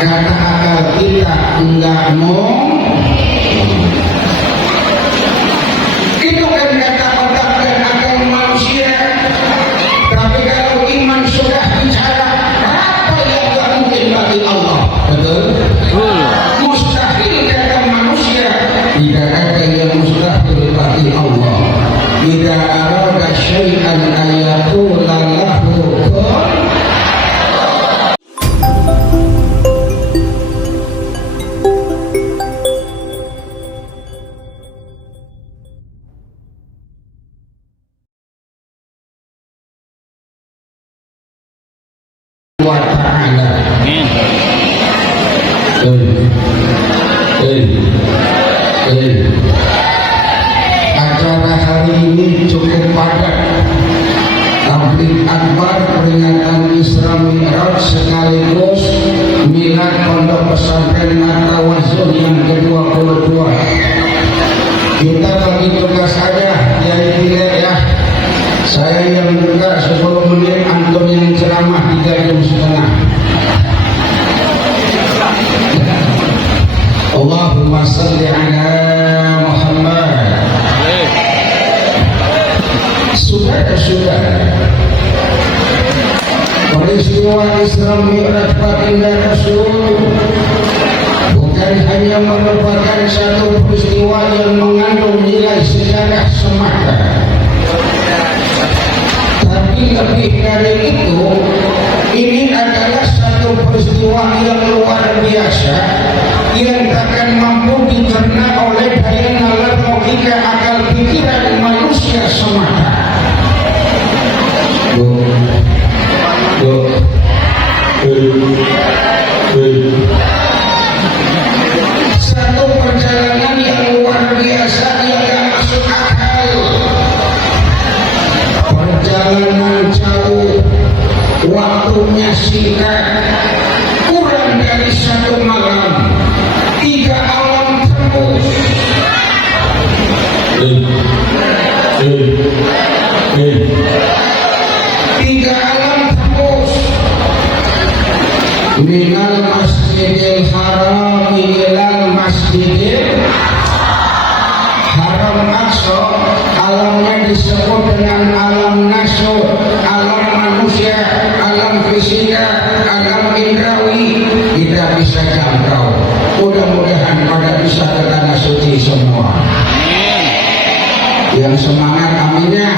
Karena akal kita enggak mau, itu kan kata otak dan akal manusia. Tapi kalau iman sudah bicara, apa yang enggak mungkin bagi Allah? Betul? Mustahil kata manusia, tidak ada yang mustahil bagi Allah. Jika arada syai'an ayaqula lahu kun. Wa ta'ala. Acara hari ini cukup padat. Tabligh akbar peringatan Isra Mi'raj sekaligus milad pondok pesantren Natawazun yang ke-22. Kita bagi tugas saja, jadi tidak ya. Saya yang buka 10 menit, antum yang ceramah 3 jam setengah. Allahumma salli ala Muhammad. Sudah. Peristiwa Isra Mi'raj baginda Rasul bukan hanya merupakan satu peristiwa yang mengandung nilai sejarah semata, tapi lebih dari itu, ini adalah satu peristiwa yang luar biasa yang takkan mampu dicerna oleh daya nalar logika akal pikiran manusia semata. Satu perjalanan yang luar biasa yang gak masuk akal. Perjalanan jauh, waktunya singkat, kurang dari 1 malam, 3 alam tembus. Tiga alam tembus. Minal masjidil haram ilal masjidil haram aqsa. Alamnya disebut dengan alam nasur, alam manusia, alam fisika, alam indrawi. Tidak bisa jangkau. Mudah-mudahan pada bisa ke tanah suci semua. Yang semangat aminnya.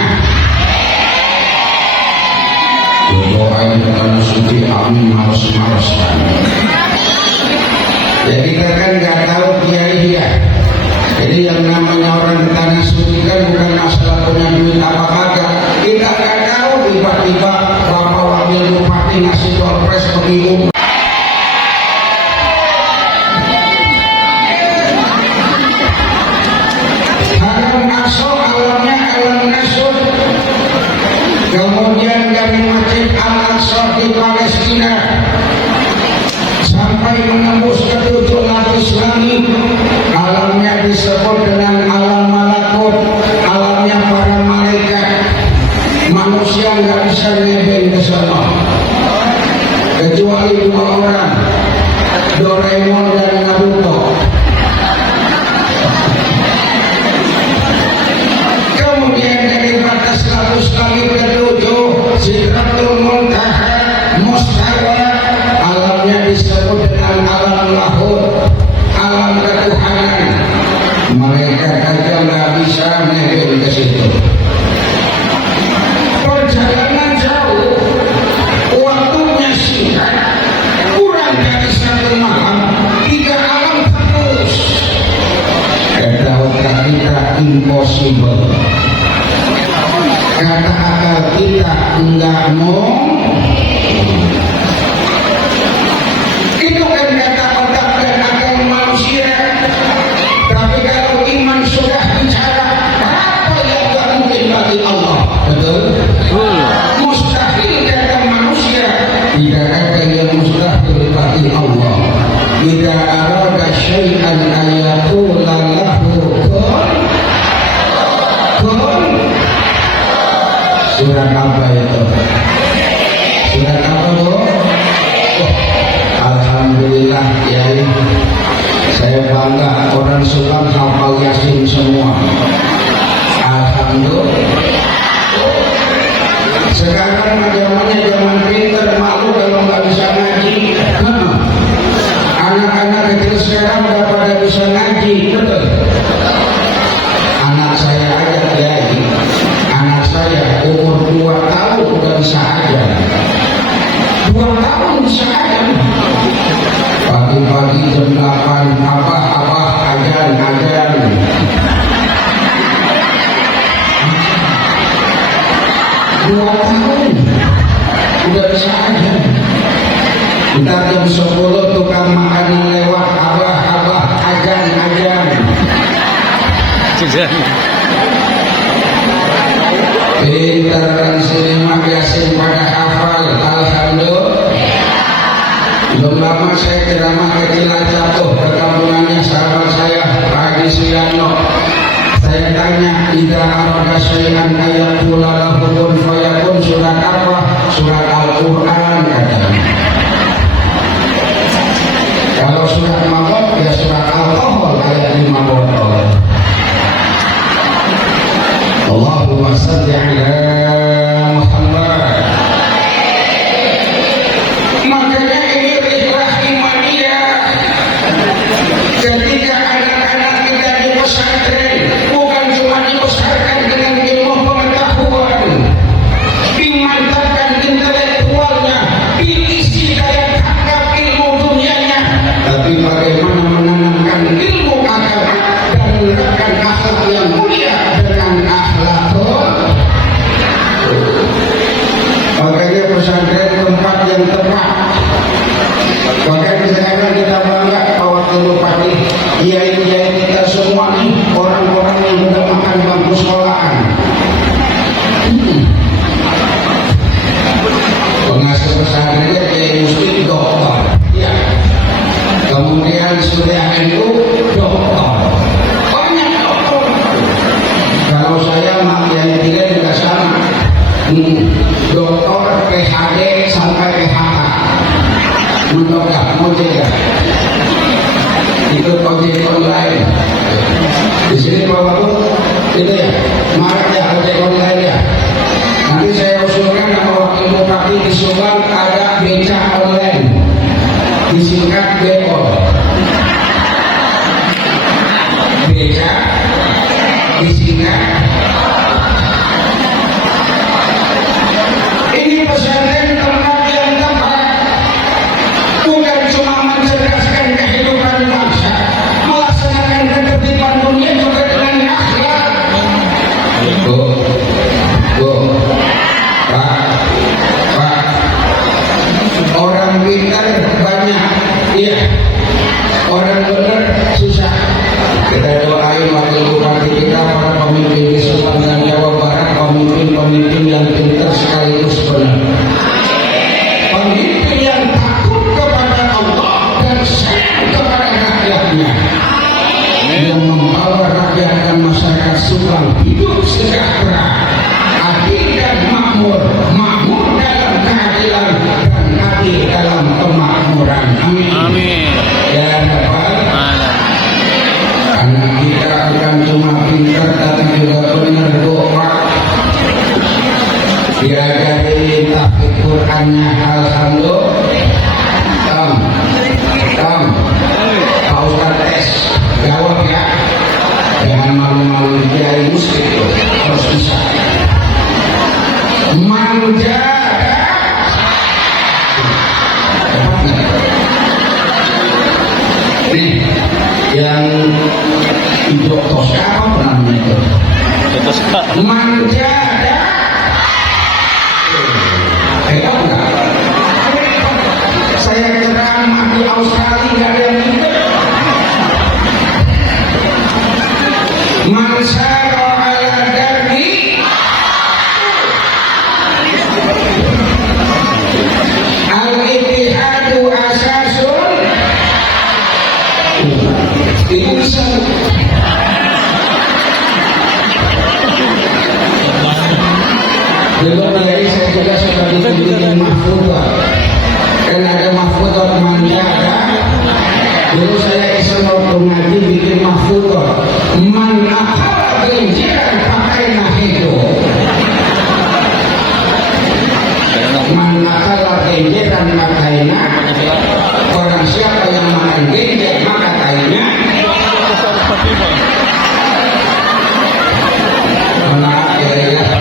Doain ke tanah suci, amin, males-malesan. Jadi kita kan nggak tahu kiai ya. Jadi yang namanya orang ke tanah suci kan bukan masalah punya duit apa kagak. Kita nggak tahu tiba-tiba Bapak Wakil Bupati ngasih tolpres pergi umrah. Kemudian dari Masjid Al-Aqsa di Palestina sampai menembus ke 7 lapis langit. Alamnya disebut dengan alam malakut, alamnya para malaikat. Manusia nggak bisa nebeng ke sana kecuali 2 orang, Doraemon dan Naruto. Kemudian dari batas lapis langit ke-7 Sidratul Muntaha Mustawa, alamnya disebut dengan alam lahut, alam ketuhanan. Malaikat aja nggak bisa nebeng ke situ. Perjalanan jauh, waktunya singkat, kurang dari 1 malam, 3 alam tembus. Kata otak kita impossible. Kata akal kita enggak mau. Itu kan kata otak dan akal manusia. Tapi kalau iman sudah bicara, apa yang enggak mungkin bagi Allah? Betul? Mustahil kata manusia, tidak ada yang mustahil bagi Allah. Jika arada syai'an ayaqula lahu kun. Surat apa itu? Pintar dan simak Yasin pada hafal. Alhamdulillah. Belum lama saya ceramah kecilan jatuh perkampungannya sahabat saya Haji Suyano. Saya tanya, "Idza arada syai'an ayaqula lahu kun fayakun," surat apa? Surat Al-Qur'an katanya. Kalau surat mabot ya surat alkohol ayat 5 botol. Allahumma shalli ala Muhammad. Makanya ini rihlah imaniyah. Ketika anak-anak kita di pesantren bukan cuma dibesarkan dengan ilmu pengetahuan, dimantapkan intelektualnya, diisi daya tangkap ilmu dunianya, tapi bagaimana menanamkan ilmu agama dan menerapkan akhlak yang mulia dengan akhlakul. Makanya pesantren tempat yang tepat. Makanya sekarang kita bangga bahwa Bupati, kiai-kiai kita semua nih orang-orang yang sudah makan bangku sekolahan. Pengasuh pesantrennya kiai muslim dokter, ya. Kemudian sudah NU dokter, banyak dokter. Kalau saya mak kiai tiga juga sama, dokter PhD sampai PhD. Menolak, mau jaga. Ikut ojek online. Di sini Bapak Bu, itu ya, marak ya ojek online ya. Nanti saya usulkan kalau wakil bupati di Subang ada beca online, disingkat BO. Beca disingkat. Ini pesantren tempat yang tepat, bukan cuma mencerdaskan kehidupan bangsa, melaksanakan ketertiban dunia juga dengan akhlak. Pak, orang pintar banyak, iya. Orang benar susah. Kita doain wakil bupati kita, para pemimpin di Subang dan Jawa Barat, pemimpin-pemimpin yang pintar sekaligus benar. Pemimpin yang takut kepada Allah dan sayang kepada rakyatnya, yang membawa rakyat dan masyarakat Subang hidup sejahtera, adil dan makmur, makmur dalam keadilan dan adil dalam kemakmuran. Amin. Amin. Ya Rabbal anak kita bukan cuma pintar tapi juga benar doa. Diajari tahfidz Qur'annya. Alhamdulillah. Tam Pak Ustaz tes jawab ya, jangan malu-malu kiai muslim tuh, harus bisa manja. Nih yang hijau toska apa namanya itu, manja. Tahu nggak? Saya ceramah di Australia nggak ada yang ikut. Mansaro ala darbi al-ittihadu asasun. Itu bisa. Belum lagi saya juga sudah dibimbing mahfudzah. Dan ada mahfudzah manjada. Dulu saya iseng waktu ngaji bikin mahfudzah. Man akala benjeran pakai nahido. Man akala benjeran pakai nahido. Orang siapa yang makan genjer maka kainya.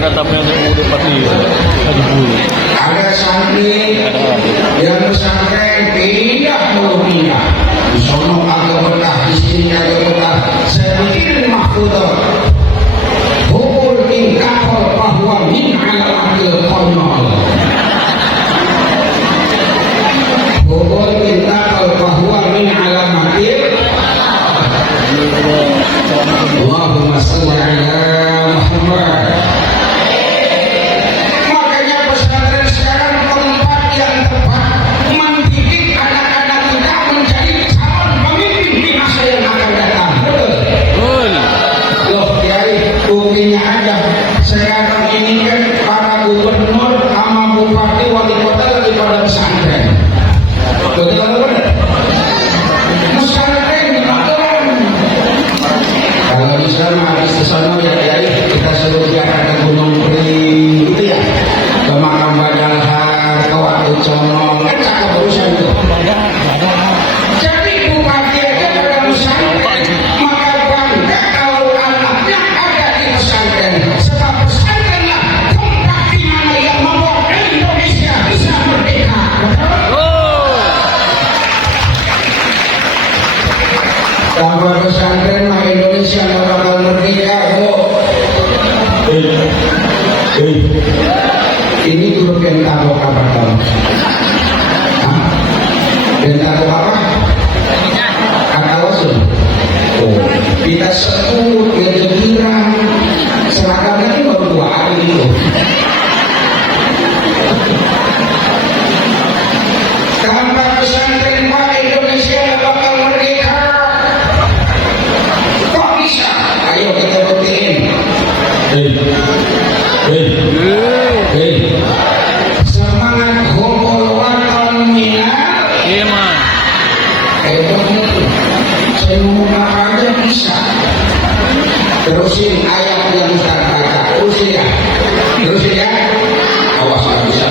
Ada tamu yang udah pasti ada bulu. Ada santri yang pesantren pindah mulu pindah. Di sono agak betah, di sini agak betah. Saya bikin mahfudzah. Hukul ingkahol bahwa min alamakil konyol. Hukul ingkahol bahwa min alamakil. Allahumma salli Tanpa pesantren mah Indonesia nggak bakal merdeka, Bu. Ini grup yang tabok apa kamu? Yang tabok apa? Akawasun. Oh, kita sebut ya gembira. Seragam ini baru 2 hari itu. Tanpa pesantren mah Indonesia nggak bakal merdeka. Kok bisa? Ayo kita buktiin. Semangat hukum watan minat. Iya man. Saya ngomong apa aja bisa. Terusin ayat yang Ustaz baca. Terusin ya. Awas nggak bisa.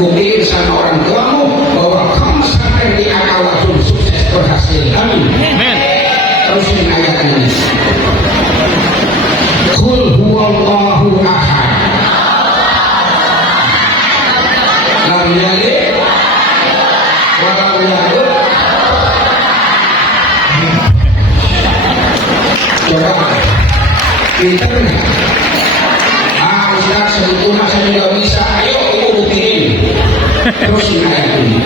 Buktiin sama orang tuamu bahwa kamu sampai di akawasun sukses berhasil. Amin. Amin. Terusin ayat ini. Qul huwallahu ahad. Lam yalid wa lam yulad. Coba pinter nih. Ustaz sebetulnya saya juga bisa. Ayo ibu buktiin. Terusin ayat ini.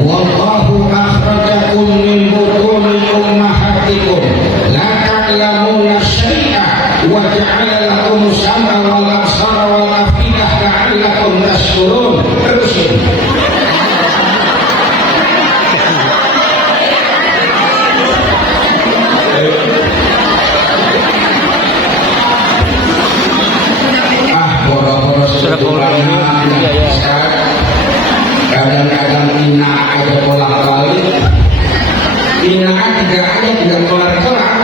Wallahu akhrajakum min butuni ummahatikum la ta'lamuna syai'an wa ja'ala lakum sam'a wal absara wal afidah la'allakum tashkurun. Terusin. Boro-boro sebetulnya kadang-kadang ina aja bolak-balik. Ina 3 ayat tidak kelar-kelar.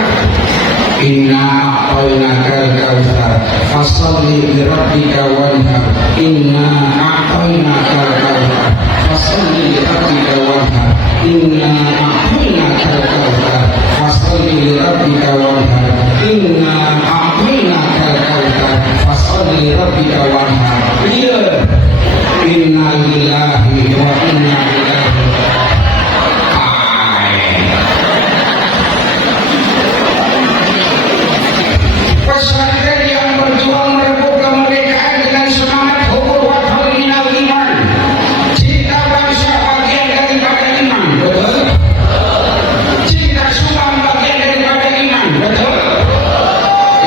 Inna a'tainakal kautsar fasalli li rabbika wanhar. Inna a'tainakal kautsar fasalli li rabbika wanhar. Inna a'tainakal kautsar fasalli li rabbika wanhar. Inna a'tainakal kautsar fasalli li rabbika wanhar. Iya. Inna lillahi wa inna ilaihi pesantren yang berjuang merebut kemerdekaan dengan semangat hukum watan minal iman. Cinta bangsa bagian daripada iman, betul? Cinta sumbang bagian daripada iman, betul?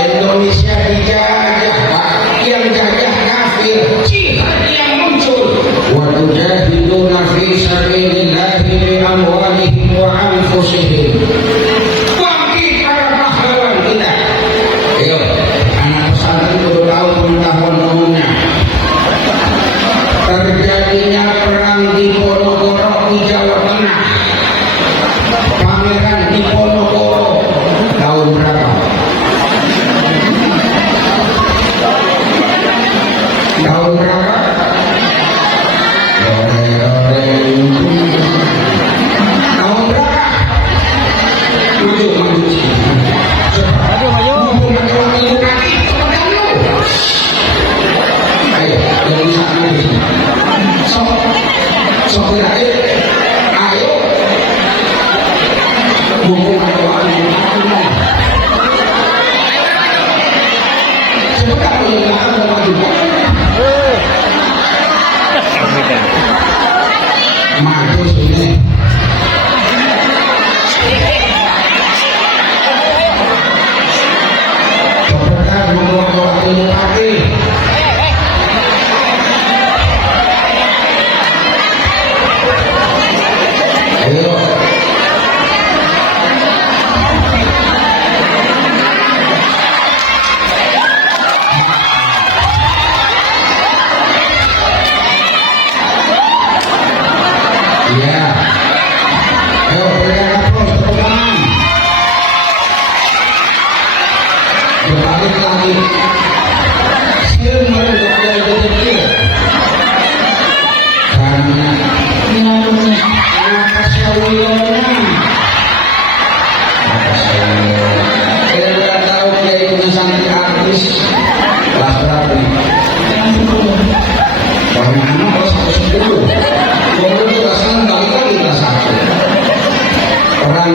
Indonesia dijajah, Pak. Yang jajah kafir, jihad yang muncul. Wa tujahiduna fi sabilillahi bi amwalihim wa anfusihim. Bangkit para pahlawan kita. Ayo, anak pesantren perlu tahu pengetahuan umumnya. Terjadinya perang di Ponorogo di Jawa Tengah. Pameran di Ponorogo tahun berapa? Tahun berapa? Tahun berapa?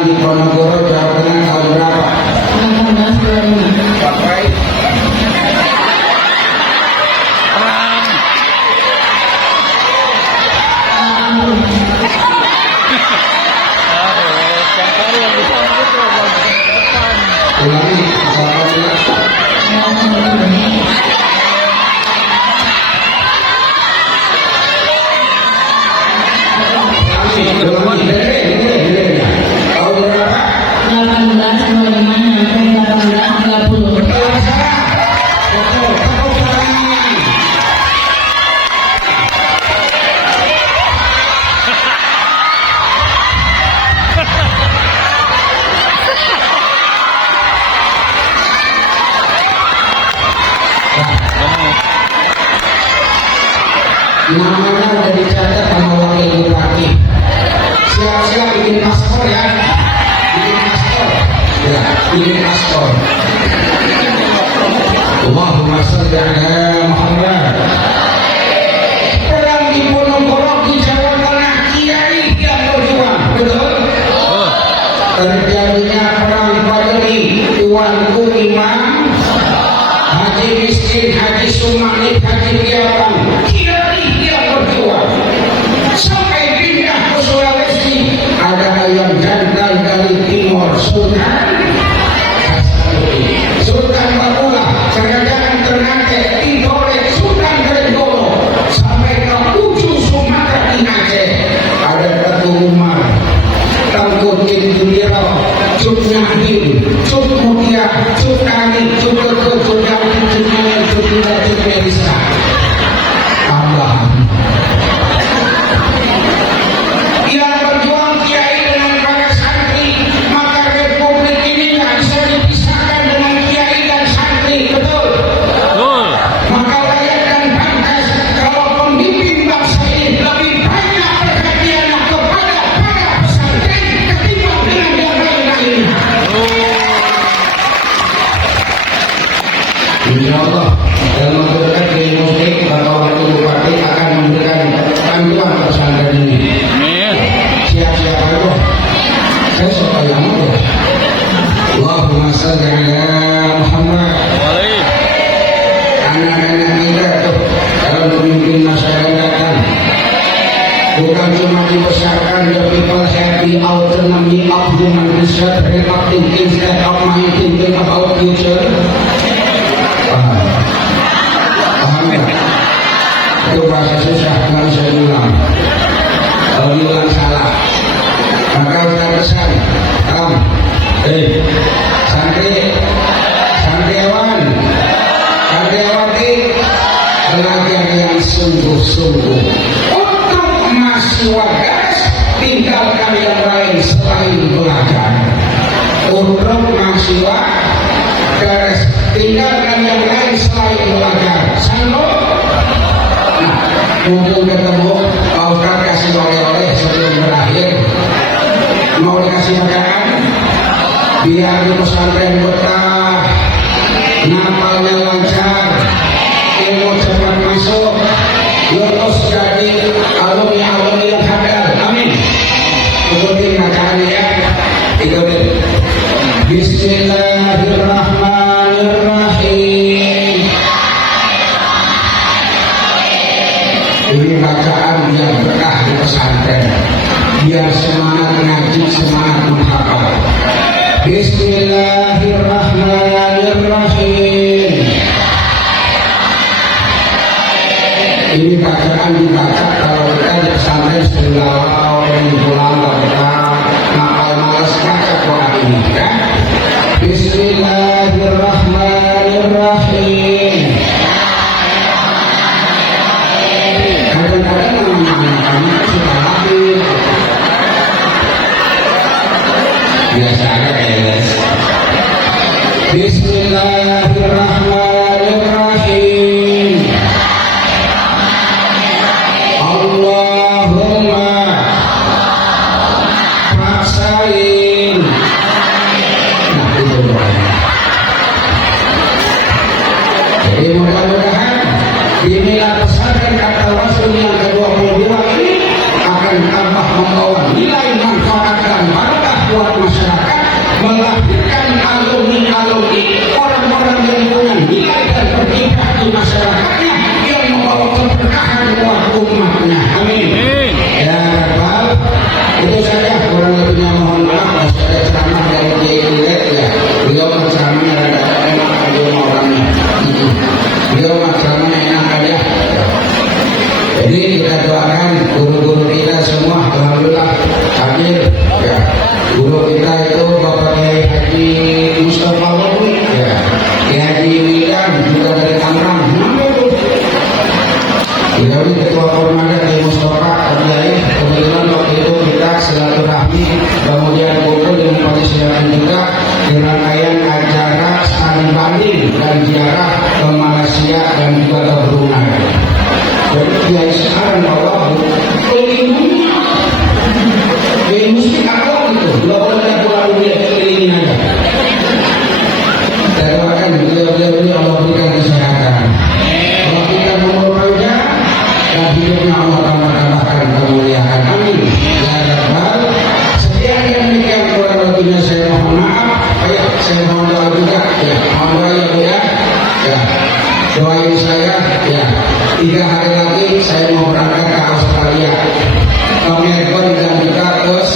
di Ponorogo, Jawa Tengah tahun berapa? 1825. Pakai Yang kali yang bisa gitu, depan. ulangi, 18. Ulangi, tahun berapa? 1825 sampai 1830. Namanya udah dicatat sama wakil bupati. Siap-siap bikin paspor ya. Bikin paspor. Ya, bikin paspor. Allahumma sholli ala Muhammad. Perang di Ponorogo di Jawa Tengah, kiai yang berjuang, betul? Terjadinya perang Badri, tuanku Imam Haji Miskin, Haji Sumani, Haji Piapan, kiai yang berjuang. Sampai pindah ke Sulawesi, ada ayam jantan dari timur, Sultan Babula, Kerajaan Ternate, Tidore, Sultan Grenggolo, sampai ke ujung Sumatera di Aceh, ada Datu Umar, Tangku Tindirau, Cuk Nahdim, Cuk Mutia, Cuk Kani, Cuk Letu, Cuk Yaki, Cuk Nyer, Cuk Nyer, Cuk Melisa. Tambahan. Yang berjuang kiai dengan para santri, maka republik ini tak bisa dipisahkan dengan kiai dan santri, betul? Maka layak dan pantas kalau pemimpin bangsa ini lebih banyak perhatiannya kepada para pesantren ketimbang dengan yang lain-lainnya. Insya Allah dalam waktu dekat di Muslim Bapak Wakil Bupati akan memberikan bantuan pesantren ini. Siap-siap aja. Saya suka yang mau. Allahumma sholli ala Muhammad. Anak-anak kita tuh kalau memimpin masa yang datang bukan cuma dibesarkan, the people have the autonomy of human research, reflecting instead of my thinking about future. Paham ya? Itu bahasa susah, nggak bisa diulang. Kalau diulang salah. Maka kita pesan, santriwan, santriwati, belajar yang sungguh-sungguh. Untuk mahasiswa garis, tinggalkan yang lain selain belajar. Untuk mahasiswa garis, tinggalkan yang lain selain belajar. Sanggup? Nah, mumpung ketemu, Pak Ustaz kasih oleh-oleh sebelum berakhir. Mau dikasih makan? Biar di pesantren betah, napalnya lancar, ilmu cepat masuk, lulus jadi alumni yang hadal. Amin. Ikutin bacaannya ya. Ikutin. Bismillahirrahmanirrahim. Ini bacaan yang berkah di pesantren. Biar semangat ngaji, semangat menghafal. Bismillahirrahmanirrahim. Ini bacaan dibaca kalau kita di pesantren selalau dan pulang kita ngapal males baca Quran ini ya. Bismillahirrahmanirrahim. Kadang-kadang namanya sudah habis. Biasa aja guys. Bismillahirrahmanirrahim. Allahumma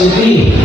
Siti